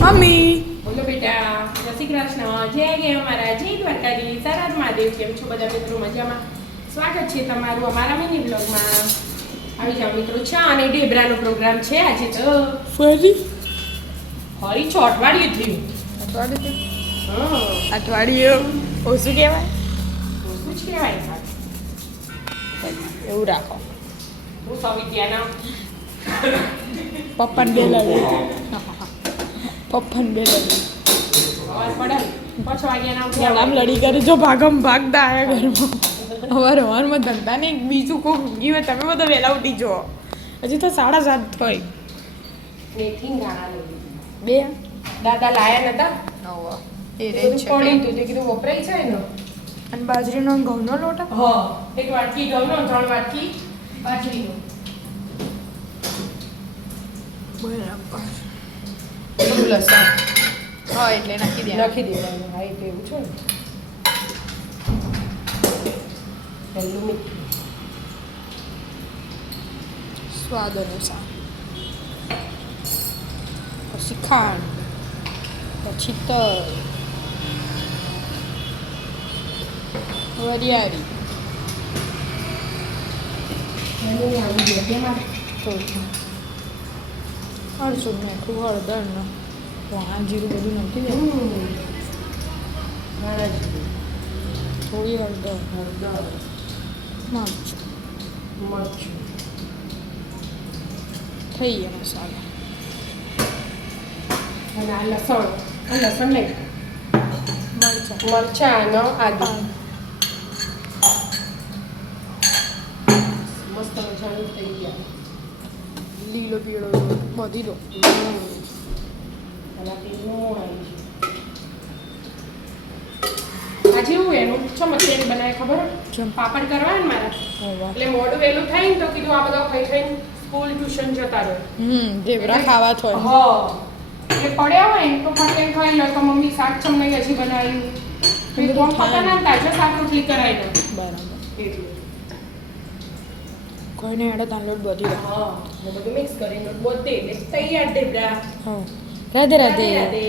Mummy બોલો બેટા, જય શ્રી કૃષ્ણ, જય ગે અમારા, જય દ્વારકાધીશ, સરાદ મહાદેવ. કેમ છો બધા મિત્રો? મજામાં. સ્વાગત છે તમારું અમારા મિની બ્લોગમાં. આવી જાઓ મિત્રો. ચા અને ઢેબરાનો પ્રોગ્રામ છે આજે તો. ફરી ફરી છો અઠવાડિયું થયું. અઠવાડિયું ઓછું કહેવાય શું જ કહેવાય સાહેબ? એવું રાખો. હું સવિત્યાના પપ્પાને બે લડી પપ્પાને બે લડી અવાર પડે 5 વાગ્યાના આમ ઉઠ્યા. લડી કરી જો ભાગમ ભાગતા આયા ઘરમાં હવારમાં ધંધા ને બીજું કોઈ ગયું તમે બધા વહેલા ઉઠી જો હજી તો 7:30 થઈ મેથી ગાણા લઈ બે દાદા લાયા નતા. એ બધું પડ્યું હતું તે કીધું વપરાય છે ને. અને બાજરીનો અને ઘઉંનો લોટ હા, એક વાટકી ઘઉંનો, 3 વાટકી બાજરીનો. બરાબર બધું લસણ હા એટલે નાખી નાખી દેવાનું. હા, એ તો એવું છે ને. પહેલું મીઠું, સ્વાદ અનુસાર પછી ખાંડ પછી તલ વરિયાળી એનું આવી ગયું તેમાં. થોડું હળસું મીઠું હળદર ને વાણા જીરું બધું નાખી દે ધાણા જીરું, થોડી હળદર હળદર, મરચું મરચું, થઈ ગયા મસાલા અને આ લસણ. આ લસણ નહીં, મરચાં મરચાં અને આદુ. મસ્ત મજાનું થઈ ગયા. લીલો પીળો બધી દો અને પેલું આવી છે. આજે એવું એનું ચમચેરી બનાવે ખબર? કેમ? પાપડ કરવા ને મારા, હોવા એટલે મોડું વહેલું થાય ને તો કીધું આ બધા ખાઈ ખાઈને સ્કૂલ ટ્યુશન જતા રહે. ઢેબરા ખાવા થોય હા, એટલે પડ્યા હોય ને તો ફટકે ખાઈ લો તો મમ્મી શાક ચમ નહીં હજી બનાવ્યું. બધું કોણ થાય. પતા ના તાજા શાક રોટલી કરાવી દો બરાબર એટલે. કોઈને એડે તાંડોળ બધી દો હા, ને બધું મિક્સ કરીને બોતે એટલે તૈયાર ઢેબરા. હા રાધે રાધે રાધે.